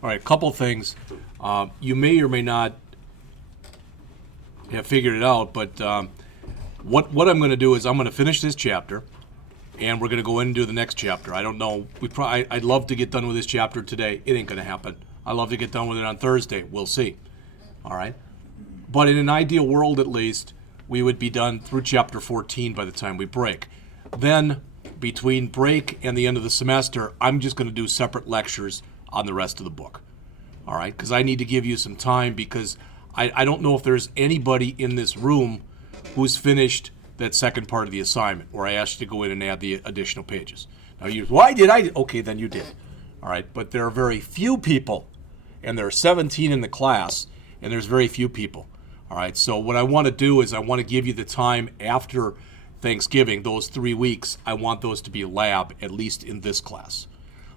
All right, a couple things. You may or may not have figured it out, but what I'm going to do is I'm going to finish this chapter, and we're going to go in and do the next chapter. I don't know. I'd love to get done with this chapter today. It ain't going to happen. I'd love to get done with it on Thursday. We'll see. All right? But in an ideal world, at least, we would be done through Chapter 14 by the time we break. Then, between break and the end of the semester, I'm just going to do separate lectures on the rest of the book. All right? Because I need to give you some time, because I don't know if there's anybody in this room who's finished that second part of the assignment, where I asked you to go in and add the additional pages. Now, why did I? Okay, then you did. All right? But there are very few people, and there are 17 in the class, and there's very few people. All right? So what I want to do is I want to give you the time after Thanksgiving, those 3 weeks. I want those to be lab, at least in this class.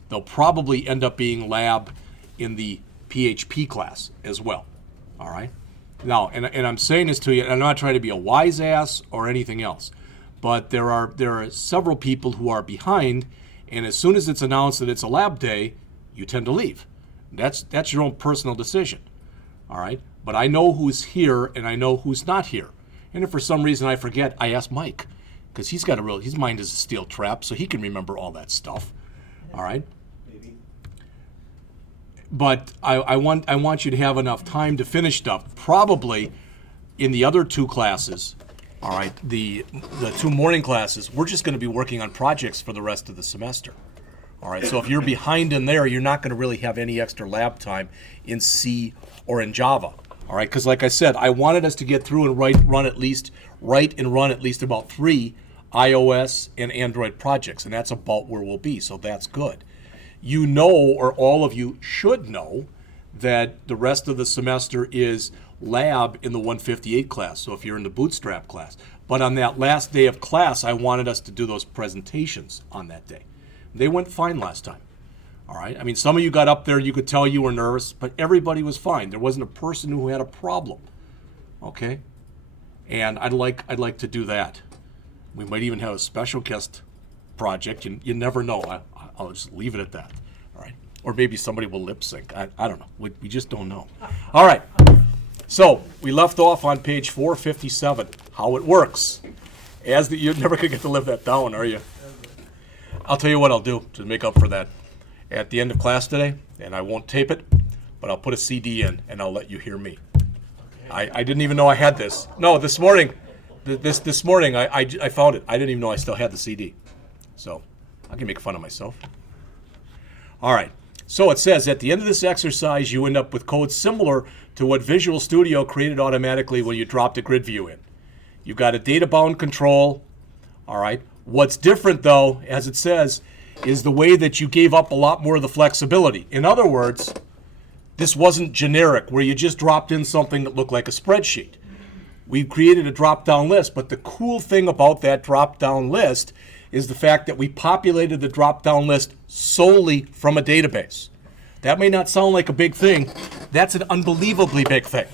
They'll probably end up being lab in the PHP class as well. All right? Now, and I'm saying this to you, and I'm not trying to be a wise ass or anything else, but there are several people who are behind, and as soon as it's announced that it's a lab day, you tend to leave. That's your own personal decision. All right? But I know who's here, and I know who's not here. And if for some reason I forget, I ask Mike, because his mind is a steel trap, so he can remember all that stuff. All right? But I want you to have enough time to finish stuff. Probably in the other two classes, all right, the two morning classes, we're just going to be working on projects for the rest of the semester. All right, so if you're behind in there, you're not going to really have any extra lab time in C or in Java. All right, because like I said, I wanted us to get through and run at least about 3 iOS and Android projects, and that's about where we'll be, so that's good. You know, or all of you should know, that the rest of the semester is lab in the 158 class, so if you're in the Bootstrap class. But on that last day of class, I wanted us to do those presentations on that day. They went fine last time. All right? I mean, some of you got up there, you could tell you were nervous, but everybody was fine. There wasn't a person who had a problem. Okay? And I'd like to do that. We might even have a special guest project. You never know. I'll just leave it at that. All right? Or maybe somebody will lip sync. I don't know. We just don't know. All right. So we left off on page 457, how it works. You're never going to get to live that down, are you? I'll tell you what I'll do to make up for that. At the end of class today, and I won't tape it, but I'll put a CD in, and I'll let you hear me. I didn't even know I had this. No, this morning, this morning I found it. I didn't even know I still had the CD. So I can make fun of myself. All right. So it says, at the end of this exercise, you end up with code similar to what Visual Studio created automatically when you dropped a Gridview in. You've got a data-bound control. All right. What's different, though, as it says, is the way that you gave up a lot more of the flexibility. In other words, this wasn't generic, where you just dropped in something that looked like a spreadsheet. We created a drop-down list, but the cool thing about that drop-down list is the fact that we populated the drop-down list solely from a database. That may not sound like a big thing. That's an unbelievably big thing.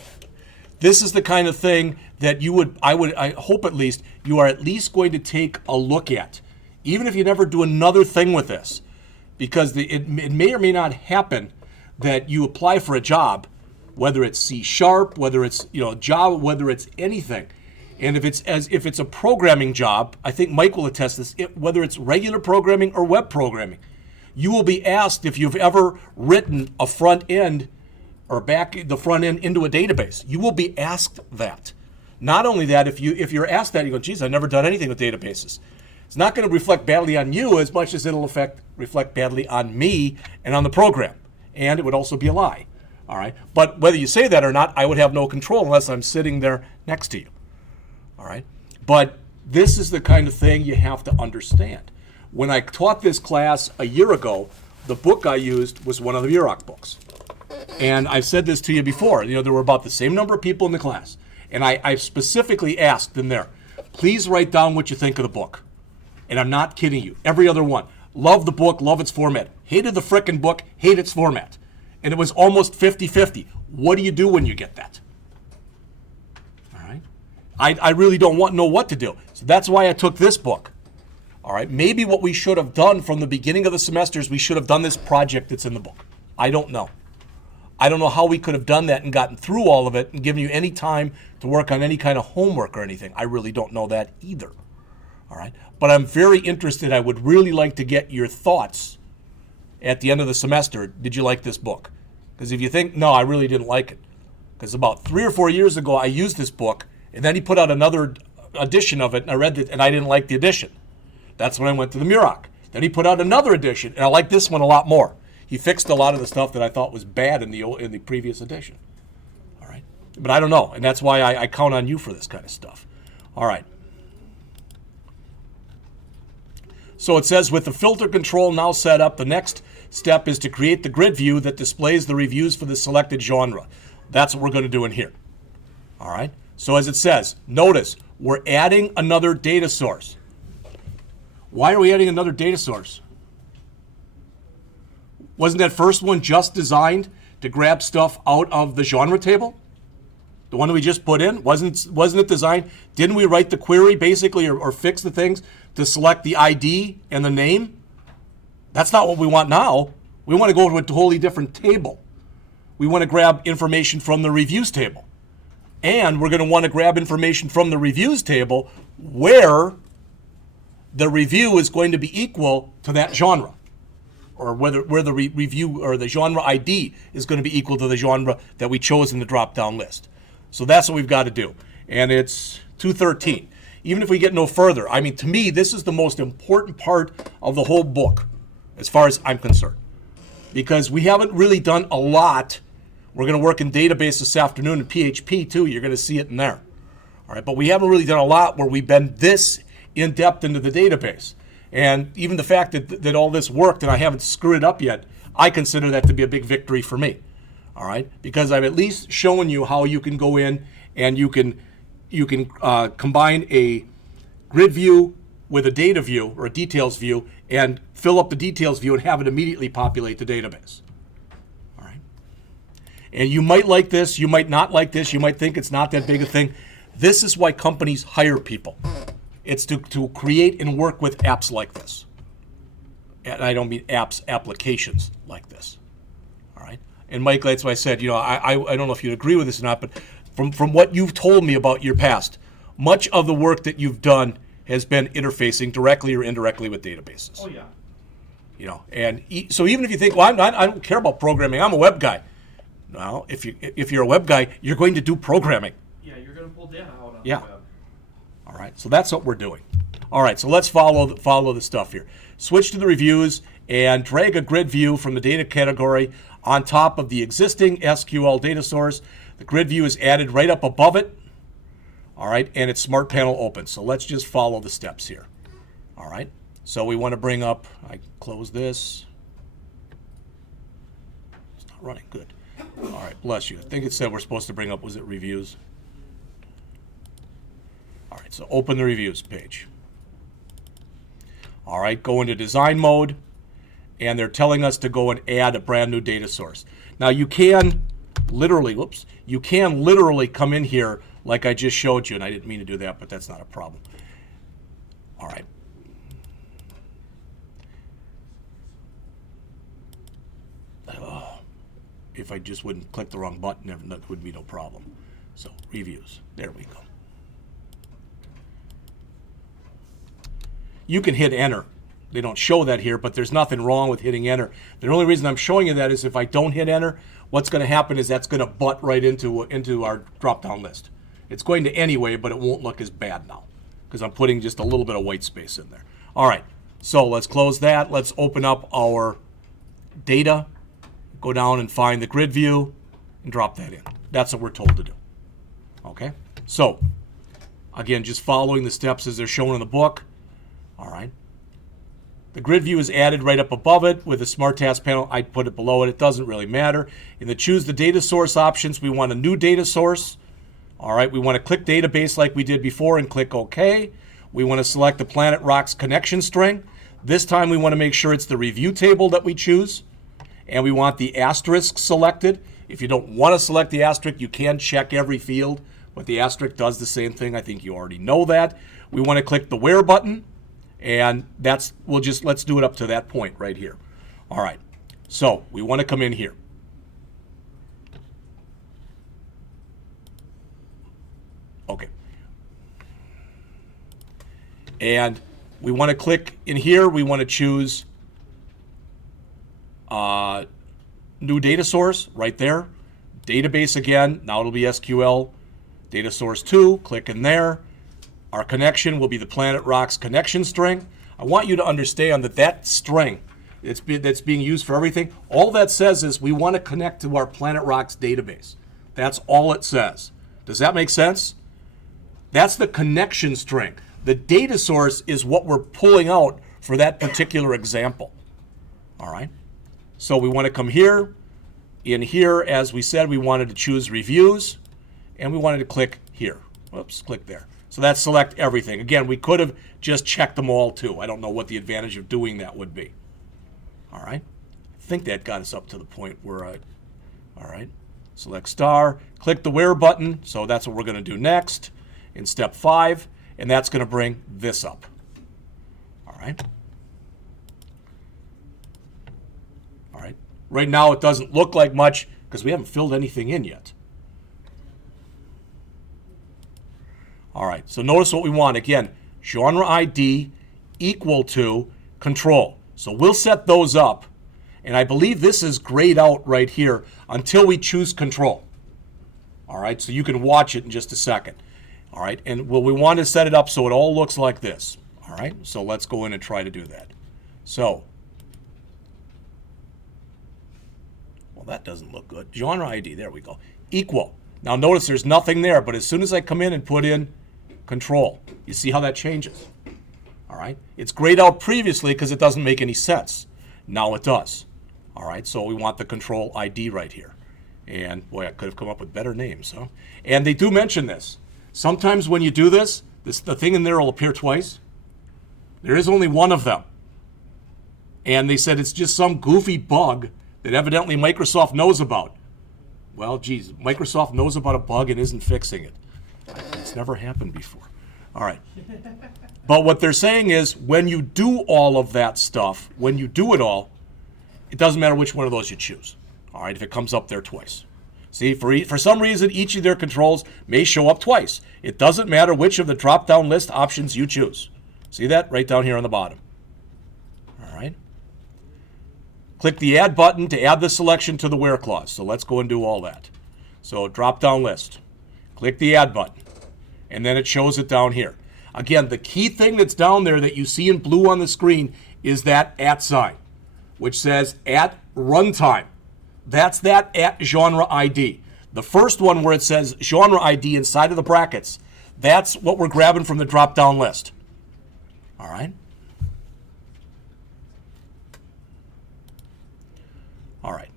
This is the kind of thing that I hope at least, you are at least going to take a look at, even if you never do another thing with this, because it may or may not happen that you apply for a job, whether it's C#, whether it's Java, whether it's anything, and if it's a programming job, I think Mike will attest this. Whether it's regular programming or web programming, you will be asked if you've ever written a front end or back the front end into a database. You will be asked that. Not only that, if you're asked that, you go, geez, I've never done anything with databases. It's not going to reflect badly on you as much as it'll reflect badly on me and on the program. And it would also be a lie. All right? But whether you say that or not, I would have no control unless I'm sitting there next to you. All right? But this is the kind of thing you have to understand. When I taught this class a year ago, the book I used was one of the Muroc books. And I've said this to you before. There were about the same number of people in the class. And I specifically asked in there, please write down what you think of the book. And I'm not kidding you. Every other one. Love the book, love its format. Hated the frickin' book, hate its format. And it was almost 50-50. What do you do when you get that? All right? I really don't know what to do. So that's why I took this book. All right? Maybe what we should have done from the beginning of the semester is we should have done this project that's in the book. I don't know. I don't know how we could have done that and gotten through all of it and given you any time to work on any kind of homework or anything. I really don't know that either. All right. But I'm very interested. I would really like to get your thoughts at the end of the semester. Did you like this book? Because if you think, no, I really didn't like it. Because about 3 or 4 years ago, I used this book, and then he put out another edition of it, and I read it, and I didn't like the edition. That's when I went to the Muroc. Then he put out another edition, and I like this one a lot more. He fixed a lot of the stuff that I thought was bad in the previous edition. All right. But I don't know, and that's why I count on you for this kind of stuff. All right. So it says, with the filter control now set up, the next step is to create the grid view that displays the reviews for the selected genre. That's what we're going to do in here. All right. So as it says, notice we're adding another data source. Why are we adding another data source? Wasn't that first one just designed to grab stuff out of the genre table? The one that we just put in? Wasn't it designed? Didn't we write the query basically or fix the things to select the ID and the name? That's not what we want now. We want to go to a totally different table. We want to grab information from the reviews table. And we're going to want to grab information from the reviews table where the review is going to be equal to that genre, or where the review or the genre ID is going to be equal to the genre that we chose in the drop-down list. So that's what we've got to do. And it's 213. Even if we get no further, I mean, to me, this is the most important part of the whole book, as far as I'm concerned. Because we haven't really done a lot. We're going to work in database this afternoon and PHP too. You're going to see it in there. All right, but we haven't really done a lot where we've been this in-depth into the database. And even the fact that all this worked and I haven't screwed it up yet, I consider that to be a big victory for me. All right, because I've at least shown you how you can go in and you can combine a grid view with a data view or a details view and fill up the details view and have it immediately populate the database. All right, and you might like this, you might not like this, you might think it's not that big a thing. This is why companies hire people. It's to create and work with apps like this. And I don't mean apps, applications like this. All right. And Mike, that's why I said, I don't know if you'd agree with this or not, but from what you've told me about your past, much of the work that you've done has been interfacing directly or indirectly with databases. Oh yeah. And so even if you think, well, I don't care about programming, I'm a web guy. Well, if you're a web guy, you're going to do programming. Yeah, you're going to pull data out on Yeah. the web. All right, so that's what we're doing. All right, so let's follow the stuff here. Switch to the reviews and drag a grid view from the data category on top of the existing SQL data source. The grid view is added right up above it. All right, and it's Smart Panel open. So let's just follow the steps here. All right, so we want to bring up, I close this. It's not running good. All right, bless you. I think it said we're supposed to bring up, was it reviews? All right, so open the reviews page. All right, go into design mode, and they're telling us to go and add a brand new data source. Now you can literally, come in here like I just showed you, and I didn't mean to do that, but that's not a problem. All right. If I just wouldn't click the wrong button, that would be no problem. So reviews, there we go. You can hit enter. They don't show that here, but there's nothing wrong with hitting enter. The only reason I'm showing you that is if I don't hit enter, what's going to happen is that's going to butt right into our drop-down list. It's going to anyway, but it won't look as bad now because I'm putting just a little bit of white space in there. All right, so let's close that. Let's open up our data, go down and find the grid view, and drop that in. That's what we're told to do. Okay, so again, just following the steps as they're shown in the book. All right. The grid view is added right up above it with the Smart Task panel. I'd put it below it. It doesn't really matter. In the choose the data source options, we want a new data source. All right. We want to click database like we did before and click OK. We want to select the Planet Rocks connection string. This time we want to make sure it's the review table that we choose. And we want the asterisk selected. If you don't want to select the asterisk, you can check every field, but the asterisk does the same thing. I think you already know that. We want to click the where button. And let's do it up to that point right here. All right, so we want to come in here. And we want to click in here. We want to choose new data source right there. Database again. Now it'll be SQL. Data source 2. Click in there. Our connection will be the Planet Rocks connection string. I want you to understand that that string that's being used for everything, all that says is we want to connect to our Planet Rocks database. That's all it says. Does that make sense? That's the connection string. The data source is what we're pulling out for that particular example. All right? So we want to come here. In here, as we said, we wanted to choose reviews, and we wanted to click here. Whoops, click there. So that's select everything. Again, we could have just checked them all too. I don't know what the advantage of doing that would be. All right? I think that got us up to the point where all right. Select star, click the where button. So that's what we're going to do next in step 5, and that's going to bring this up. All right? All right. Right now it doesn't look like much because we haven't filled anything in yet. All right, so notice what we want. Again, genre ID equal to control. So we'll set those up, and I believe this is grayed out right here until we choose control. All right, so you can watch it in just a second. All right, and we want to set it up so it all looks like this. All right, so let's go in and try to do that. So, well, that doesn't look good. Genre ID, there we go. Equal. Now notice there's nothing there, but as soon as I come in and put in control, you see how that changes. All right, it's grayed out previously because it doesn't make any sense. Now it does. All right, so we want the control ID right here. And boy, I could have come up with better names, huh? And they do mention this. Sometimes when you do this, the thing in there will appear twice. There is only one of them. And they said it's just some goofy bug that evidently Microsoft knows about. Well, geez, Microsoft knows about a bug and isn't fixing it. It's never happened before. All right. But what they're saying is when you do all of that stuff, when you do it all, it doesn't matter which one of those you choose. All right, if it comes up there twice. See, for some reason, each of their controls may show up twice. It doesn't matter which of the drop-down list options you choose. See that? Right down here on the bottom. All right. Click the Add button to add the selection to the Where clause. So let's go and do all that. So drop-down list. Click the Add button. And then it shows it down here. Again, the key thing that's down there that you see in blue on the screen is that @ sign, which says at runtime. That's that at genre ID. The first one where it says genre ID inside of the brackets, that's what we're grabbing from the drop-down list. All right? All right.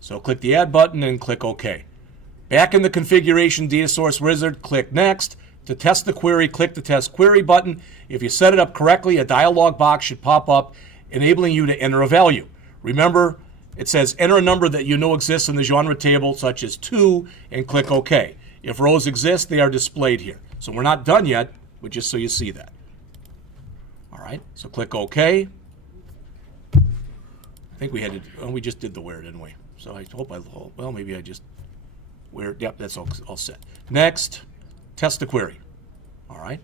So click the Add button and click OK. Back in the Configuration Data Source Wizard, click Next. To test the query, click the Test Query button. If you set it up correctly, a dialog box should pop up enabling you to enter a value. Remember, it says enter a number that you know exists in the genre table, such as 2, and click OK. If rows exist, they are displayed here. So we're not done yet, but just so you see that. All right, so click OK. I think we had to, we just did the where, didn't we? So I hope well, maybe I just, where, yep, that's all set. Next, test the query. All right.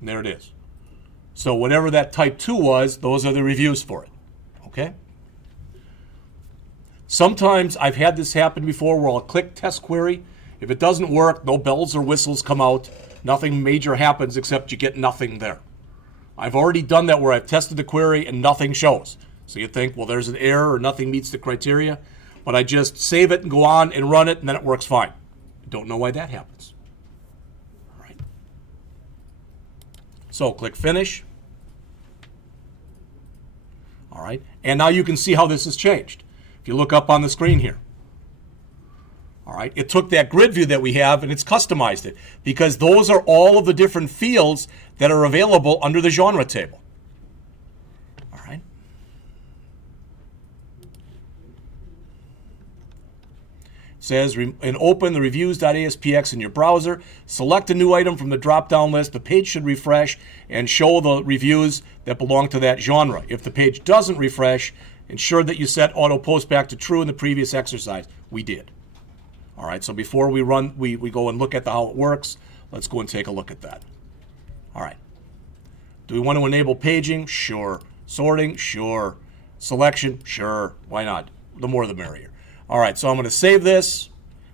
And there it is. So whatever that type 2 was, those are the reviews for it. Okay? Sometimes I've had this happen before where I'll click test query. If it doesn't work, no bells or whistles come out. Nothing major happens except you get nothing there. I've already done that where I've tested the query and nothing shows. So you think, well, there's an error or nothing meets the criteria. But I just save it and go on and run it, and then it works fine. I don't know why that happens. All right. So click Finish. All right. And now you can see how this has changed. If you look up on the screen here. All right. It took that grid view that we have and it's customized it because those are all of the different fields that are available under the genre table. All right. It says, and open the reviews.aspx in your browser. Select a new item from the drop-down list. The page should refresh and show the reviews that belong to that genre. If the page doesn't refresh, Ensure that you set auto post back to true in the previous exercise. We did. All right, so before we run, we go and look at how it works. Let's go and take a look at that. All right. Do we want to enable paging? Sure. Sorting? Sure. Selection? Sure. Why not? The more the merrier. All right, so I'm going to save this,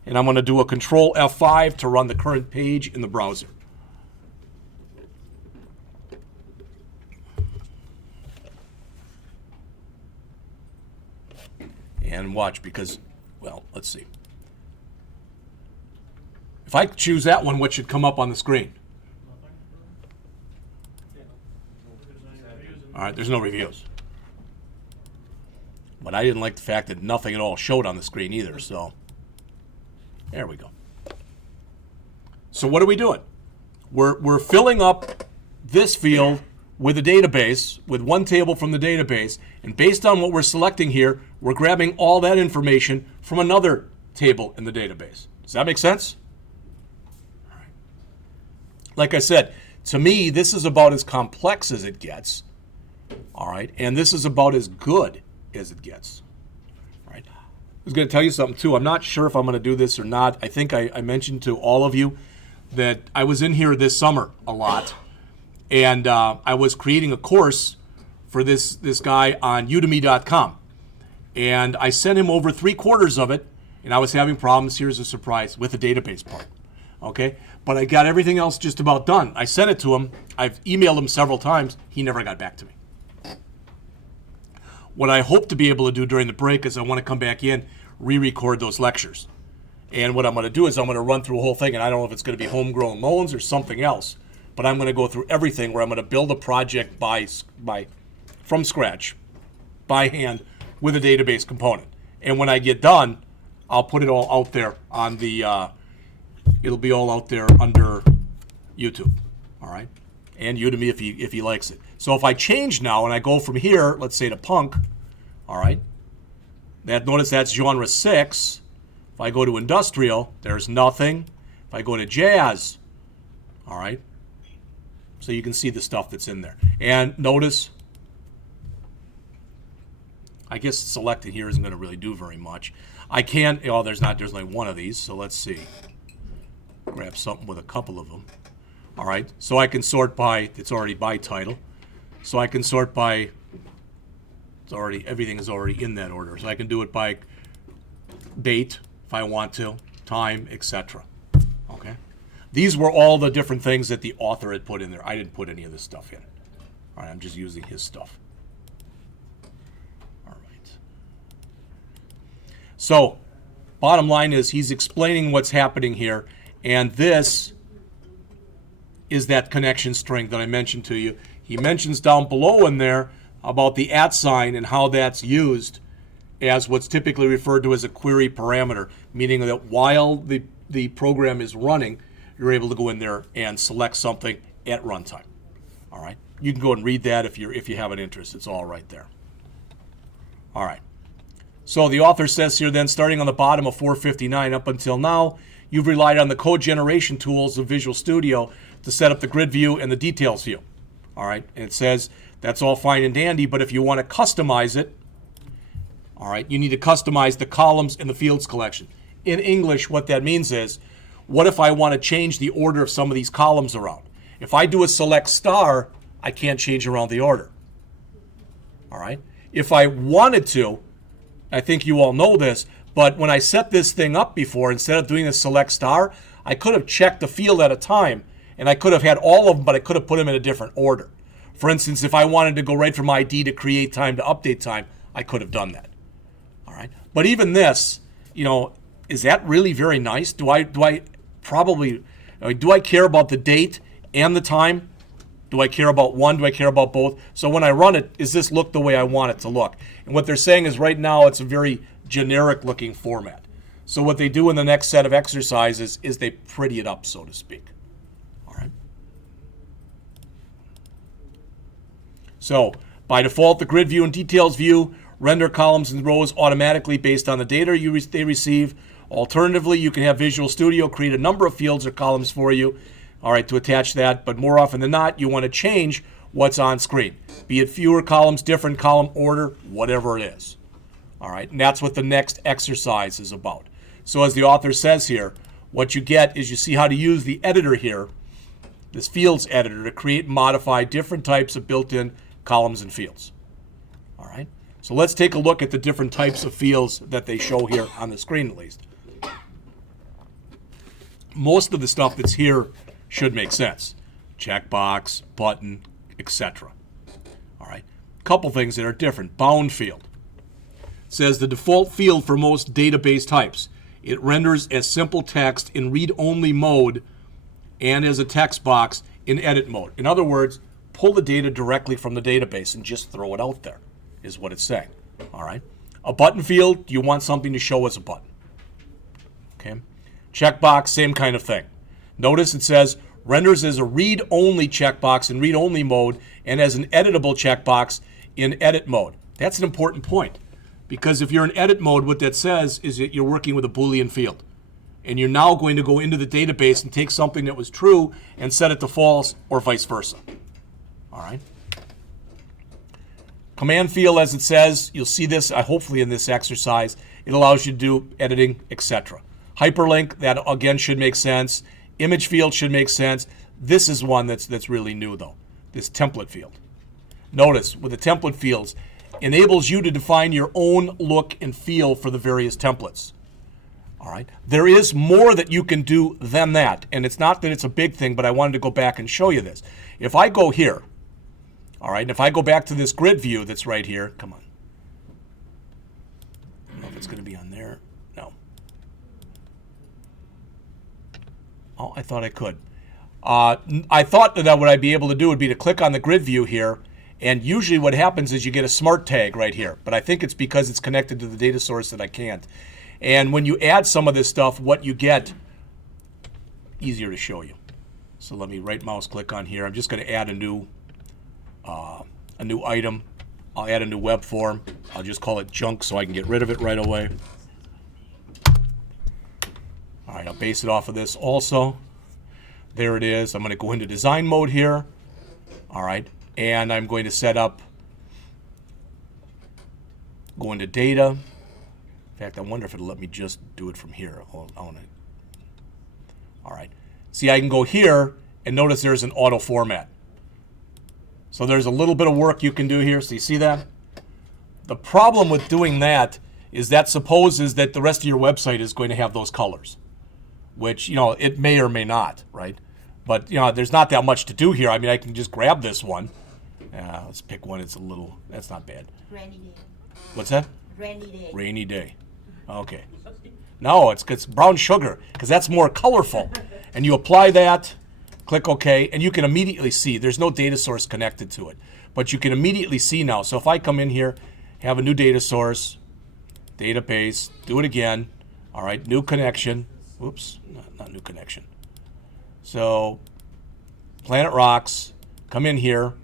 and I'm going to do a Control F5 to run the current page in the browser. And watch, because, well, let's see. If I choose that one, what should come up on the screen? All right, there's no reviews. But I didn't like the fact that nothing at all showed on the screen either, so there we go. So what are we doing? We're filling up this field with a database, with one table from the database, and based on what we're selecting here, we're grabbing all that information from another table in the database. Does that make sense? All right. Like I said, to me, this is about as complex as it gets. All right, and this is about as good as it gets. All right. I was going to tell you something too. I'm not sure if I'm going to do this or not. I think I mentioned to all of you that I was in here this summer a lot, and I was creating a course for this guy on udemy.com, and I sent him over 3/4 of it, and I was having problems. Here's a surprise with the database part. Okay, but I got everything else just about done. I sent it to him. I've emailed him several times. He never got back to me. What I hope to be able to do during the break is I want to come back in, re-record those lectures. And what I'm going to do is I'm going to run through a whole thing, and I don't know if it's going to be homegrown loans or something else, but I'm going to go through everything where I'm going to build a project from scratch, by hand, with a database component. And when I get done, I'll put it all out there on the, it'll be all out there under YouTube, all right? And Udemy if he likes it. So if I change now and I go from here, let's say to punk, all right, notice that's genre 6. If I go to industrial, there's nothing. If I go to jazz, all right, so you can see the stuff that's in there. And notice, I guess selecting here isn't going to really do very much. I can't, oh, there's only one of these, so let's see. Grab something with a couple of them. All right, so I can sort by, it's already by title. So I can sort by, everything is already in that order. So I can do it by date if I want to, time, etc. Okay. These were all the different things that the author had put in there. I didn't put any of this stuff in. All right, I'm just using his stuff. All right. So, bottom line is he's explaining what's happening here, and this is that connection string that I mentioned to you. He mentions down below in there about the @ sign and how that's used as what's typically referred to as a query parameter, meaning that while the program is running, you're able to go in there and select something at runtime. All right, you can go and read that if you have an interest. It's all right there. All right. So the author says here then, starting on the bottom of 459 up until now, you've relied on the code generation tools of Visual Studio to set up the grid view and the details view. All right, and it says that's all fine and dandy, but if you want to customize it, all right, you need to customize the columns and the fields collection. In English, what that means is, what if I want to change the order of some of these columns around? If I do a select star, I can't change around the order. All right, if I wanted to, I think you all know this, but when I set this thing up before, instead of doing a select star, I could have checked the field at a time, and I could have had all of them, but I could have put them in a different order. For instance, if I wanted to go right from ID to create time to update time, I could have done that. All right. But even this, is that really very nice? Do I care about the date and the time? Do I care about one? Do I care about both? So when I run it, does this look the way I want it to look? And what they're saying is right now it's a very generic looking format. So what they do in the next set of exercises is they pretty it up, so to speak. All right. So by default, the grid view and details view render columns and rows automatically based on the data they receive. Alternatively, you can have Visual Studio create a number of fields or columns for you, all right, to attach that. But more often than not, you want to change what's on screen. Be it fewer columns, different column order, whatever it is. All right, and that's what the next exercise is about. So as the author says here, what you get is you see how to use the editor here, this fields editor, to create and modify different types of built-in columns and fields. All right, so let's take a look at the different types of fields that they show here on the screen at least. Most of the stuff that's here should make sense. Checkbox, button, etc. All right, a couple things that are different. Bound field. Says the default field for most database types. It renders as simple text in read-only mode and as a text box in edit mode. In other words, pull the data directly from the database and just throw it out there, is what it's saying. All right. A button field, you want something to show as a button. Okay. Checkbox, same kind of thing. Notice it says renders as a read-only checkbox in read-only mode and as an editable checkbox in edit mode. That's an important point. Because if you're in edit mode, what that says is that you're working with a Boolean field. And you're now going to go into the database and take something that was true and set it to false or vice versa. All right. Command field, as it says, you'll see this hopefully in this exercise. It allows you to do editing, etc. Hyperlink, that again should make sense. Image field should make sense. This is one that's really new though, this template field. Notice with the template fields, enables you to define your own look and feel for the various templates. All right. There is more that you can do than that, and it's not that it's a big thing, but I wanted to go back and show you this. If I go here, all right, and if I go back to this grid view that's right here, come on. I don't know if it's going to be on there. No. Oh, I thought I could. I thought that what I'd be able to do would be to click on the grid view here. And usually what happens is you get a smart tag right here. But I think it's because it's connected to the data source that I can't. And when you add some of this stuff, what you get, easier to show you. So let me right mouse click on here. I'm just going to add a new item. I'll add a new web form. I'll just call it junk so I can get rid of it right away. All right, I'll base it off of this also. There it is. I'm going to go into design mode here. All right. And I'm going to set up, go into data. In fact, I wonder if it'll let me just do it from here. All right. See, I can go here and notice there's an auto format. So there's a little bit of work you can do here. So you see that? The problem with doing that is that supposes that the rest of your website is going to have those colors, which, it may or may not, right? But, there's not that much to do here. I mean, I can just grab this one. Let's pick one. It's a little, that's not bad. Rainy day. What's that? Rainy day. Rainy day. Okay. No, it's brown sugar because that's more colorful. And you apply that, click OK, and you can immediately see. There's no data source connected to it. But you can immediately see now. So if I come in here, have a new data source, database, do it again. All right, new connection. Whoops, not new connection. So Planet Rocks, come in here.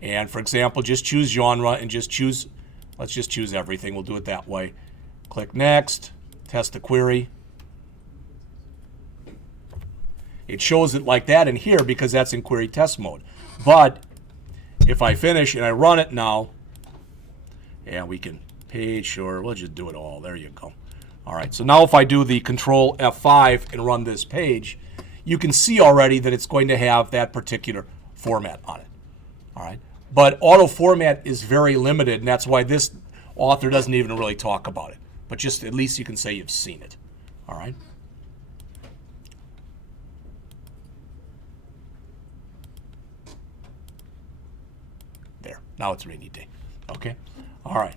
And for example, just choose genre and let's just choose everything. We'll do it that way. Click next, test the query. It shows it like that in here because that's in query test mode. But if I finish and I run it now, yeah, we can page, sure, we'll just do it all. There you go. All right, so now if I do the Control F5 and run this page, you can see already that it's going to have that particular format on it. All right. But auto format is very limited, and that's why this author doesn't even really talk about it. But just at least you can say you've seen it. All right? There. Now it's rainy day. Okay? All right.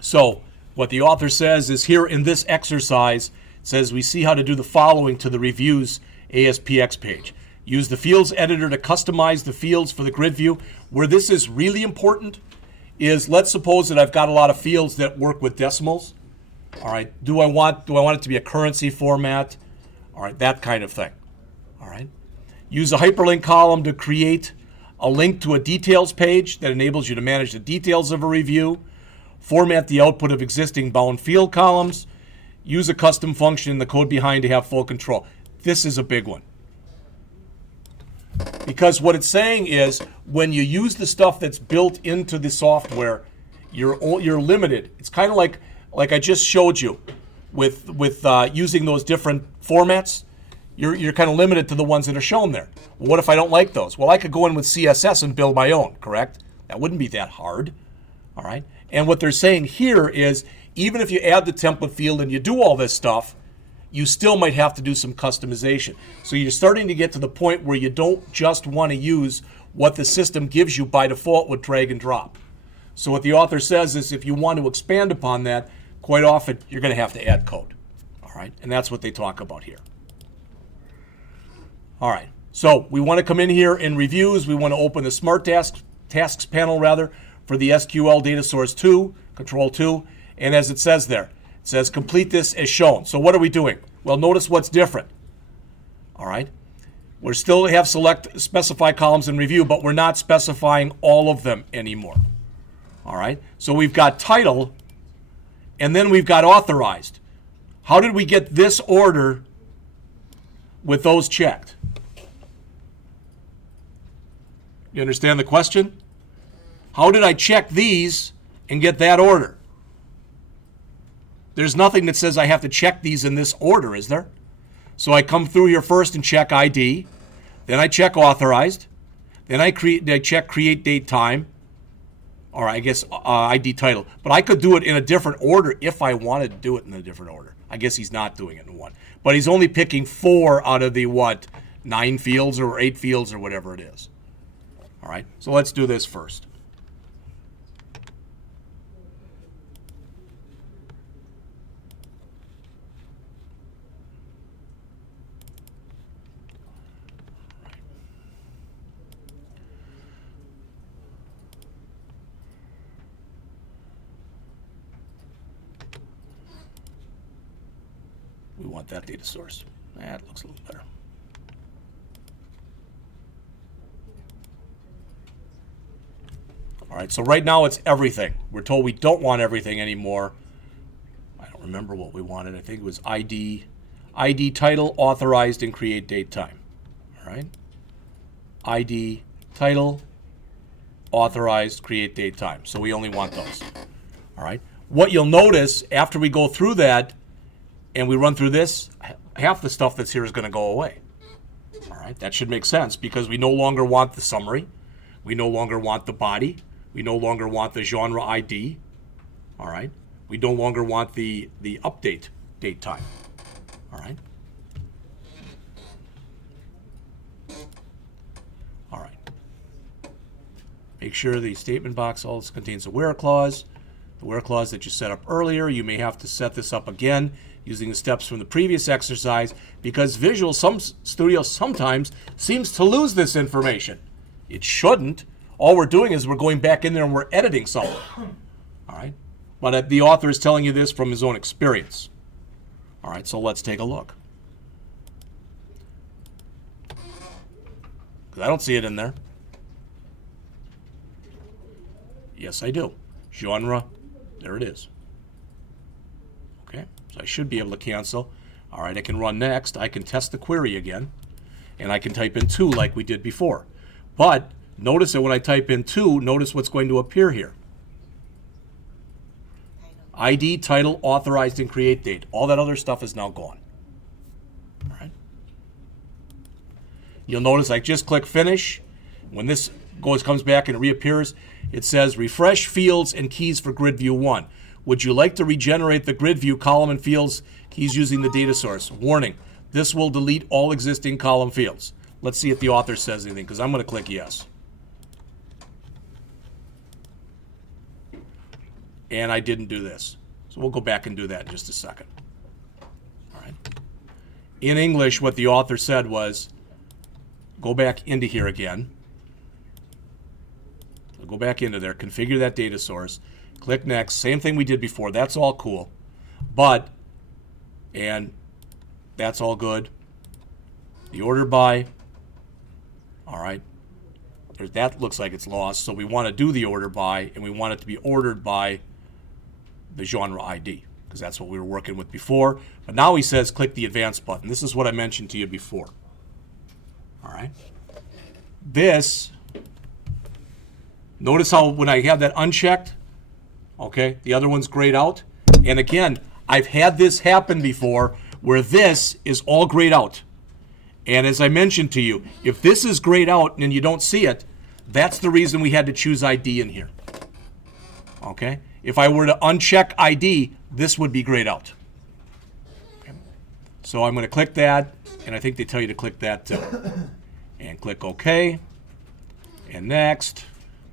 So what the author says is here in this exercise, it says we see how to do the following to the reviews ASPX page. Use the fields editor to customize the fields for the grid view. Where this is really important is, let's suppose that I've got a lot of fields that work with decimals. All right, do I want it to be a currency format? All right, that kind of thing. All right. Use a hyperlink column to create a link to a details page that enables you to manage the details of a review. Format the output of existing bound field columns. Use a custom function in the code behind to have full control. This is a big one. Because what it's saying is when you use the stuff that's built into the software, you're limited. It's kind of like I just showed you with using those different formats. You're kind of limited to the ones that are shown there. Well, what if I don't like those? Well, I could go in with CSS and build my own, correct? That wouldn't be that hard, all right? And what they're saying here is even if you add the template field and you do all this stuff, you still might have to do some customization. So you're starting to get to the point where you don't just want to use what the system gives you by default with drag and drop. So what the author says is if you want to expand upon that, quite often you're going to have to add code, all right? And that's what they talk about here. All right, so we want to come in here in reviews. We want to open the Smart Tasks panel rather for the SQL data source 2, control 2, and as it says there, it says complete this as shown. So what are we doing? Well, notice what's different. All right, we still have select specify columns in review, but we're not specifying all of them anymore. All right, so we've got title, and then we've got authorized. How did we get this order with those checked? You understand the question? How did I check these and get that order? There's nothing that says I have to check these in this order, is there? So I come through here first and check ID, then I check authorized, then I check create date time, or I guess ID title. But I could do it in a different order if I wanted to do it in a different order. I guess he's not doing it in one. But he's only picking 4 out of the, 9 fields or 8 fields or whatever it is. All right, so let's do this first. We want that data source. That looks a little better. All right, so right now it's everything. We're told we don't want everything anymore. I don't remember what we wanted. I think it was ID title, authorized, and create date time. All right. ID title, authorized, create date time. So we only want those. All right. What you'll notice after we go through that and we run through this, half the stuff that's here is going to go away. All right. That should make sense because we no longer want the summary. We no longer want the body. We no longer want the genre ID. All right. We no longer want the update date time. All right. All right. Make sure the statement box also contains a where clause. The where clause that you set up earlier, you may have to set this up again using the steps from the previous exercise because Visual Studio sometimes seems to lose this information. It shouldn't. All we're doing is we're going back in there and we're editing something. All right. But the author is telling you this from his own experience. All right, so let's take a look. Because I don't see it in there. Yes, I do. Genre, there it is. Okay, so I should be able to cancel. All right, I can run next. I can test the query again. And I can type in 2 like we did before. But notice that when I type in 2, notice what's going to appear here. ID, title, authorized, and create date. All that other stuff is now gone. All right. You'll notice I just click finish. When this comes back and it reappears, it says refresh fields and keys for Gridview 1. Would you like to regenerate the Gridview column and fields keys using the data source? Warning, this will delete all existing column fields. Let's see if the author says anything, because I'm going to click yes. And I didn't do this. So we'll go back and do that in just a second. All right. In English, what the author said was, go back into here again. So go back into there, configure that data source, click next, same thing we did before. That's all cool. But, and that's all good. The order by, all right. That looks like it's lost. So we want to do the order by, and we want it to be ordered by the genre ID, because that's what we were working with before. But now he says click the advanced button. This is what I mentioned to you before. All right. This, notice how when I have that unchecked, okay, the other one's grayed out. And again, I've had this happen before where this is all grayed out. And as I mentioned to you, if this is grayed out and you don't see it, that's the reason we had to choose ID in here. Okay? If I were to uncheck ID, this would be grayed out. Okay. So I'm going to click that, and I think they tell you to click that too. And click OK. And next.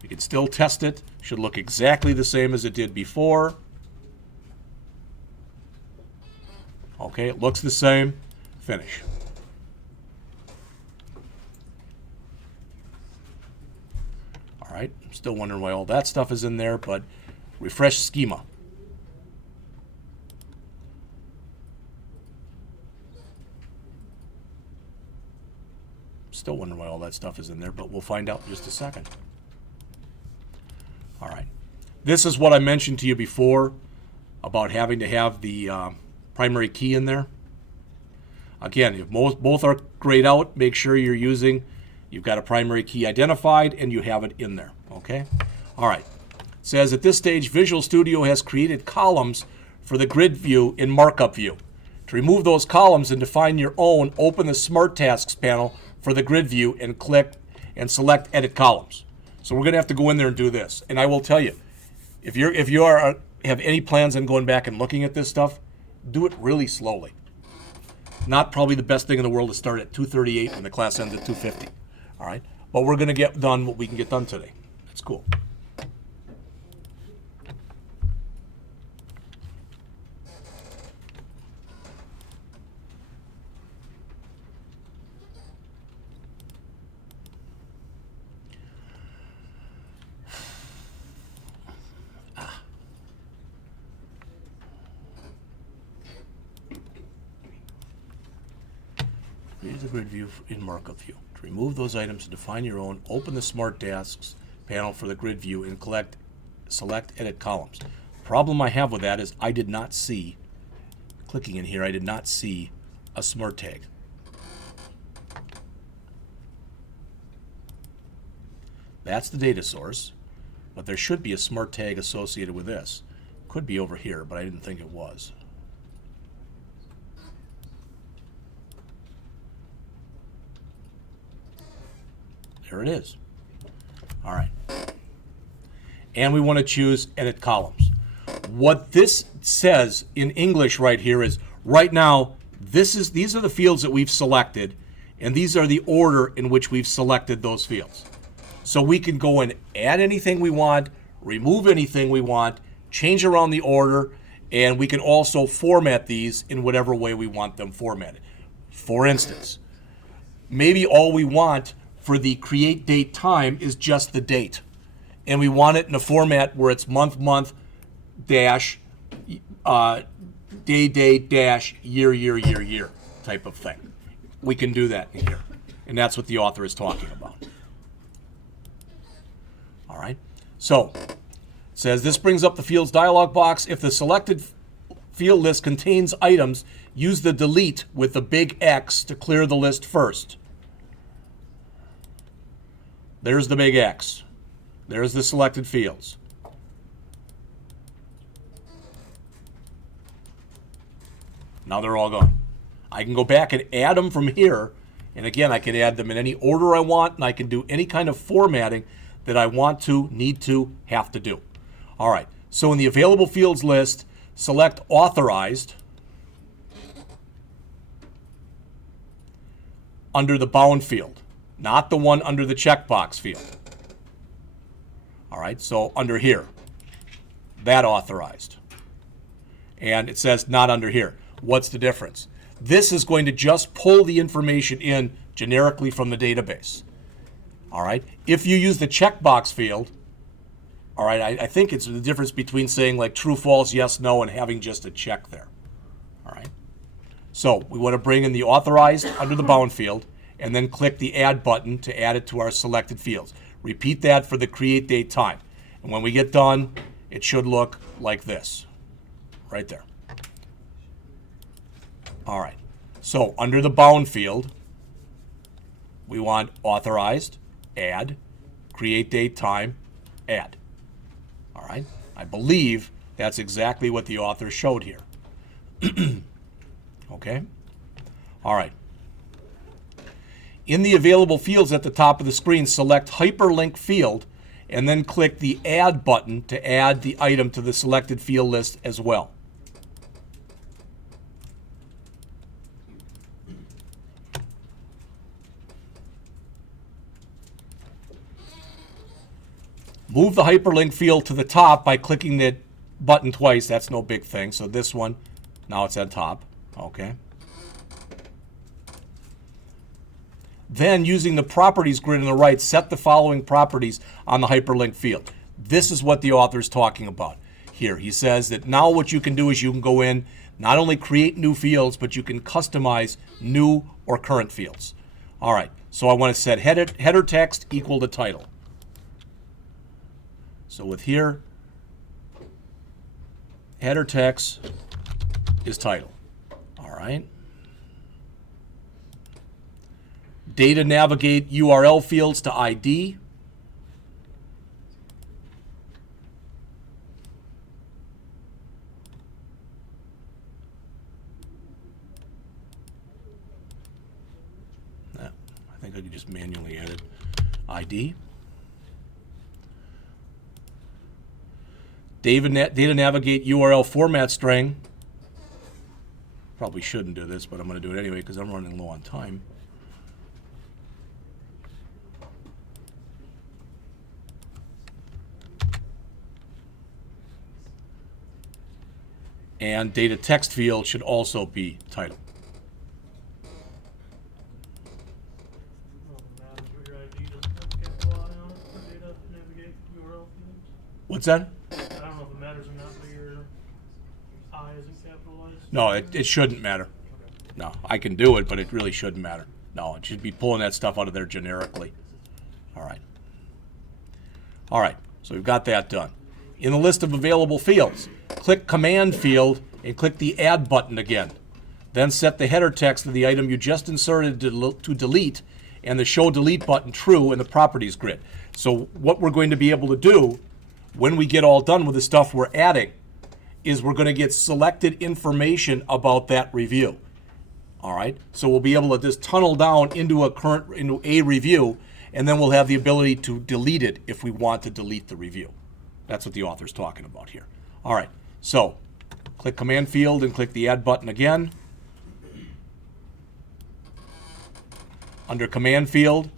We can still test it. Should look exactly the same as it did before. Okay, it looks the same. Finish. All right, I'm still wondering why all that stuff is in there, but refresh schema. Still wondering why all that stuff is in there, but we'll find out in just a second. All right. This is what I mentioned to you before about having to have the primary key in there. Again, if both are grayed out, make sure you've got a primary key identified and you have it in there, okay? All right. It says at this stage, Visual Studio has created columns for the grid view in markup view. To remove those columns and define your own, open the Smart Tasks panel for the grid view and click and select Edit Columns. So we're going to have to go in there and do this. And I will tell you, if you have any plans on going back and looking at this stuff, do it really slowly. Not probably the best thing in the world to start at 2:38 when the class ends at 2:50. All right? But we're going to get done what we can get done today. That's cool. Here's the grid view in markup view. To remove those items and define your own, open the Smart Tasks panel for the grid view and select Edit Columns. The problem I have with that is I did not see, clicking in here, I did not see a Smart Tag. That's the data source, but there should be a Smart Tag associated with this. Could be over here, but I didn't think it was. There it is. All right. And we want to choose Edit Columns. What this says in English right here is, right now, these are the fields that we've selected, and these are the order in which we've selected those fields. So we can go and add anything we want, remove anything we want, change around the order, and we can also format these in whatever way we want them formatted. For instance, maybe all we want for the create date time is just the date. And we want it in a format where it's month, dash, day, dash, year type of thing. We can do that in here. And that's what the author is talking about. All right. So it says this brings up the fields dialog box. If the selected field list contains items, use the delete with the big X to clear the list first. There's the big X. There's the selected fields. Now they're all gone. I can go back and add them from here. And again, I can add them in any order I want, and I can do any kind of formatting that I want to, need to, have to do. All right. So in the available fields list, select authorized under the bound field. Not the one under the checkbox field. All right, so under here, that authorized. And it says not under here. What's the difference? This is going to just pull the information in generically from the database. All right, if you use the checkbox field, all right, I think it's the difference between saying like true, false, yes, no, and having just a check there. All right, so we want to bring in the authorized under the bound field, and then click the Add button to add it to our selected fields. Repeat that for the create date time. And when we get done, it should look like this, right there. All right. So under the bound field, we want authorized, add, create date, time, add. All right. I believe that's exactly what the author showed here. Okay. All right. In the available fields at the top of the screen, select Hyperlink Field and then click the Add button to add the item to the selected field list as well. Move the hyperlink field to the top by clicking that button twice. That's no big thing. So this one, now it's on top. Okay. Then, using the properties grid on the right, set the following properties on the hyperlink field. This is what the author is talking about here. He says that now what you can do is you can go in, not only create new fields, but you can customize new or current fields. All right, so I want to set header text equal to title. So with here, header text is title. All right. Data navigate URL fields to ID. I think I could just manually edit ID. Data navigate URL format string. Probably shouldn't do this, but I'm going to do it anyway because I'm running low on time. And data text field should also be title. What's that? I don't know if it matters or not, but your I isn't capitalized. No, it shouldn't matter. No, I can do it, but it really shouldn't matter. No, it should be pulling that stuff out of there generically. All right. All right, so we've got that done. In the list of available fields, click Command Field and click the Add button again. Then set the header text of the item you just inserted to delete and the Show Delete button true in the Properties grid. So what we're going to be able to do when we get all done with the stuff we're adding is we're going to get selected information about that review. All right, so we'll be able to just tunnel down into a review, and then we'll have the ability to delete it if we want to delete the review. That's what the author's talking about here. All right, so click Command Field and click the Add button again. Under Command Field,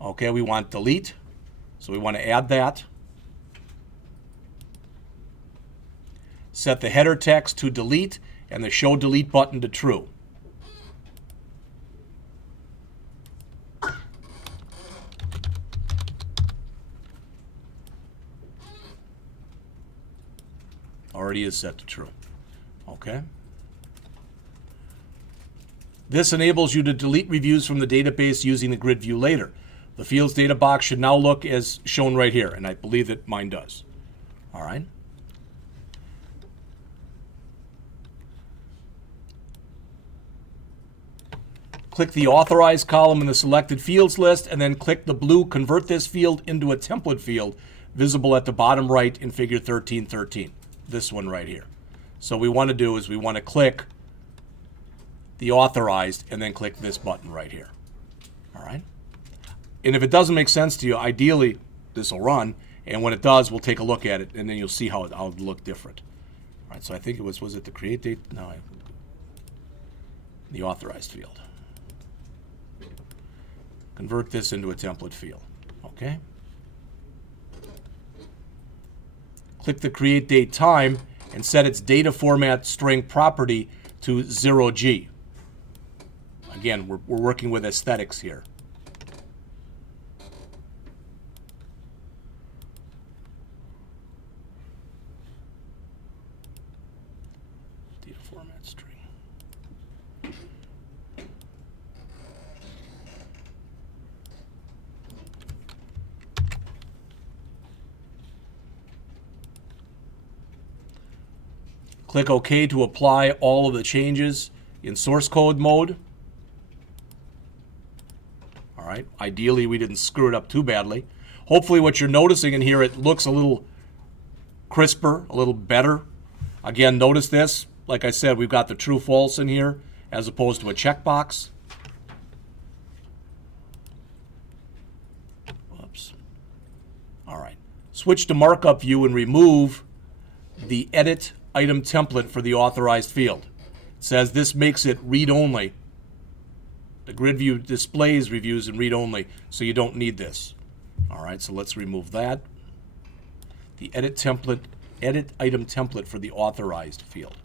okay, we want delete, so we want to add that. Set the header text to delete and the Show Delete button to true. Already is set to true. Okay. This enables you to delete reviews from the database using the grid view later. The fields data box should now look as shown right here, and I believe that mine does. All right. Click the Authorized column in the Selected Fields list, and then click the blue Convert this field into a template field visible at the bottom right in Figure 1313. This one right here. So what we want to do is we want to click the Authorized and then click this button right here. All right? And if it doesn't make sense to you, ideally this will run, and when it does, we'll take a look at it, and then you'll see how it'll look different. All right, so I think it was it the create date? No, the Authorized field. Convert this into a template field. Okay? Click the Create Date Time and set its data format string property to 0G. Again, we're working with aesthetics here. Data format string. Click OK to apply all of the changes in source code mode. All right, ideally we didn't screw it up too badly. Hopefully what you're noticing in here, it looks a little crisper, a little better. Again, notice this. Like I said, we've got the true false in here as opposed to a checkbox. Whoops. All right. Switch to markup view and remove the edit item template for the authorized field. It says this makes it read-only. The Gridview displays reviews in read-only, so you don't need this. All right, so let's remove that. The edit item template for the authorized field.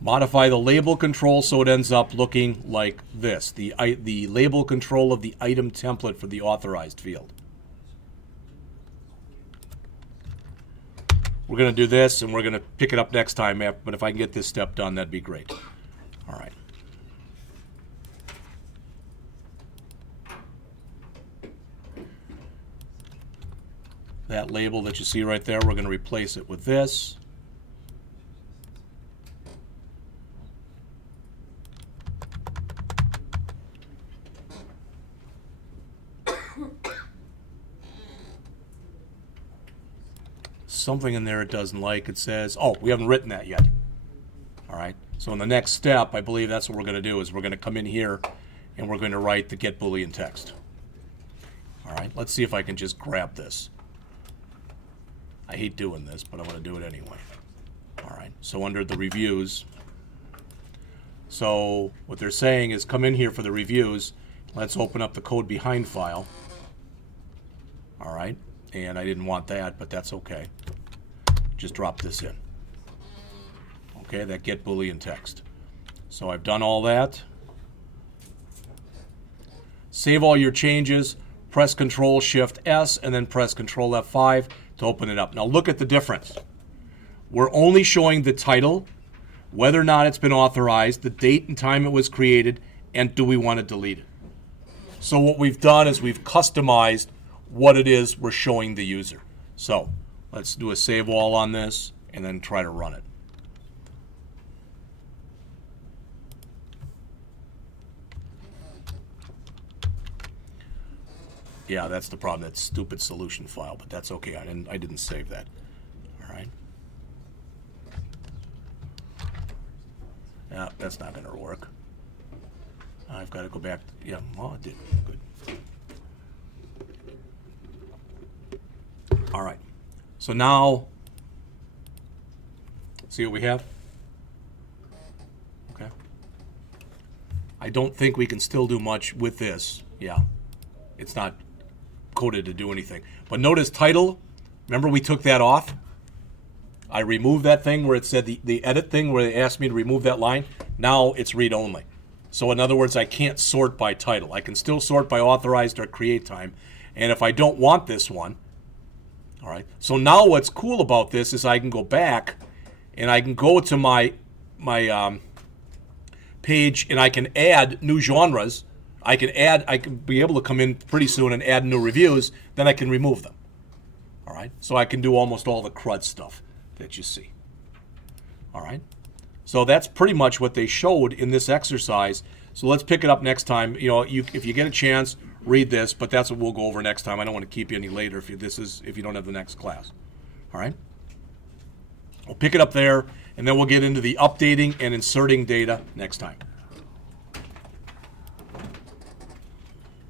Modify the label control so it ends up looking like this. The label control of the item template for the authorized field. We're going to do this, and we're going to pick it up next time, but if I can get this step done, that'd be great. All right. That label that you see right there, we're going to replace it with this. Something in there it doesn't like. It says, oh, we haven't written that yet. All right. So in the next step, I believe that's what we're going to do, is we're going to come in here and we're going to write the get Boolean text. All right. Let's see if I can just grab this. I hate doing this, but I'm going to do it anyway. All right. So under the reviews, so what they're saying is come in here for the reviews. Let's open up the code behind file. All right. And I didn't want that, but that's okay. Just drop this in. Okay, that get Boolean text. So I've done all that. Save all your changes, press Control Shift S, and then press Control F5 to open it up. Now look at the difference. We're only showing the title, whether or not it's been authorized, the date and time it was created, and do we want to delete it. So what we've done is we've customized what it is we're showing the user. So let's do a save all on this and then try to run it. Yeah, that's the problem. That stupid solution file, but that's okay. I didn't save that. All right. Yeah, that's not going to work. I've got to go back. Yeah, well, it did. Good. All right. So now, see what we have? Okay. I don't think we can still do much with this. Yeah. It's not coded to do anything. But notice title. Remember we took that off? I removed that thing where it said the edit thing where they asked me to remove that line. Now it's read only. So in other words, I can't sort by title. I can still sort by authorized or create time. And if I don't want this one, all right. So now what's cool about this is I can go back and I can go to my page and I can add new genres. I can be able to come in pretty soon and add new reviews. Then I can remove them. All right. So I can do almost all the CRUD stuff that you see. All right. So that's pretty much what they showed in this exercise. So let's pick it up next time. You know, if you get a chance, read this, but that's what we'll go over next time. I don't want to keep you any later if you don't have the next class. All right? We'll pick it up there, and then we'll get into the updating and inserting data next time.